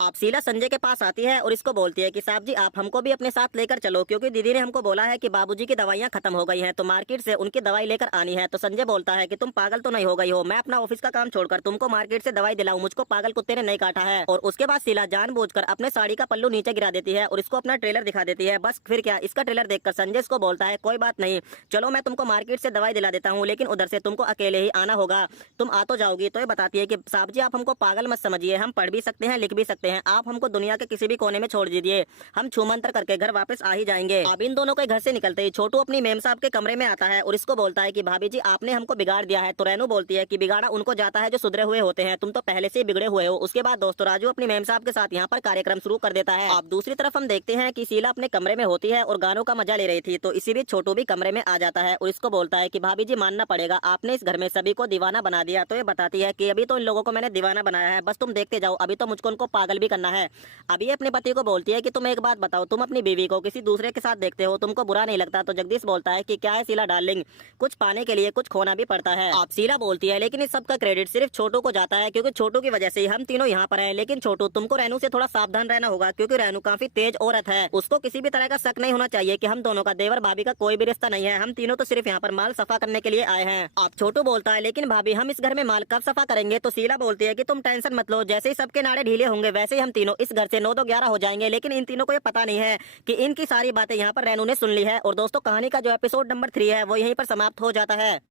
आप शीला संजय के पास आती है और इसको बोलती है कि साहब जी आप हमको भी अपने साथ लेकर चलो, क्योंकि दीदी ने हमको बोला है कि बाबूजी की दवाइयां खत्म हो गई हैं, तो मार्केट से उनकी दवाई लेकर आनी है। तो संजय बोलता है कि तुम पागल तो नहीं हो गई हो, मैं अपना ऑफिस का काम छोड़कर तुमको मार्केट से दवाई दिलाऊं, मुझको पागल कुत्ते ने नहीं काटा है। और उसके बाद शीला जानबूझकर अपने साड़ी का पल्लू नीचे गिरा देती है और इसको अपना ट्रेलर दिखा देती है। बस फिर क्या, इसका ट्रेलर देखकर संजय इसको बोलता है कोई बात नहीं, चलो मैं तुमको मार्केट से दवाई दिला देता हूँ, लेकिन उधर से तुमको अकेले ही आना होगा, तुम आ तो जाओगी। तो ये बताती है कि साहब जी आप हमको पागल मत समझिए, हम पढ़ भी सकते हैं लिख भी सकते हैं, आप हमको दुनिया के किसी भी कोने में छोड़ दीजिए, हम छूमंतर करके घर वापस आ ही जाएंगे। अब इन दोनों के घर से निकलते ही छोटू अपनी मेम साहब के कमरे में आता है और इसको बोलता है कि भाभी जी आपने हमको बिगाड़ दिया है। तो रेनू बोलती है कि बिगाड़ा उनको जाता है जो सुधरे हुए होते हैं, तुम तो पहले से ही बिगड़े हुए हो। उसके बाद दोस्तों राजू अपनी मेम साहब के साथ यहाँ पर कार्यक्रम शुरू कर देता है। अब दूसरी तरफ हम देखते हैं कि शीला अपने कमरे में होती है और गानों का मजा ले रही थी, तो इसी बीच छोटू भी कमरे में आ जाता है और इसको बोलता है कि भाभी जी मानना पड़ेगा, आपने इस घर में सभी को दीवाना बना दिया। तो ये बताती है कि अभी तो इन लोगों को मैंने दीवाना बनाया है, बस तुम देखते जाओ, अभी तो मुझको उनको पागल भी करना है। अभी अपने पति को बोलती है कि तुम एक बात बताओ, तुम अपनी बीवी को किसी दूसरे के साथ देखते हो, तुमको बुरा नहीं लगता? तो जगदीश बोलता है कि क्या है शीला डार्लिंग, कुछ पाने के लिए कुछ खोना भी पड़ता है। आप शीला बोलती है लेकिन इस सब का क्रेडिट सिर्फ छोटू को जाता है, क्योंकि छोटू की वजह से ही हम तीनों यहाँ पर हैं। लेकिन छोटू तुमको रेनू से थोड़ा सावधान रहना होगा, क्योंकि रेनू काफी तेज औरत है, उसको किसी भी तरह का शक नहीं होना चाहिए कि हम दोनों का देवर भाभी का कोई भी रिश्ता नहीं है, हम तीनों तो सिर्फ यहाँ पर माल सफा करने के लिए आए हैं। आप छोटू बोलता है लेकिन भाभी हम इस घर में माल कब सफा करेंगे? तो शीला बोलती है कि तुम टेंशन मत लो, जैसे ही सबके नाड़े ढीले होंगे वैसे ही हम तीनों इस घर से 9 2 11 हो जाएंगे। लेकिन इन तीनों को ये पता नहीं है कि इनकी सारी बातें यहाँ पर रेनू ने सुन ली है। और दोस्तों कहानी का जो एपिसोड नंबर 3 है वो यहीं पर समाप्त हो जाता है।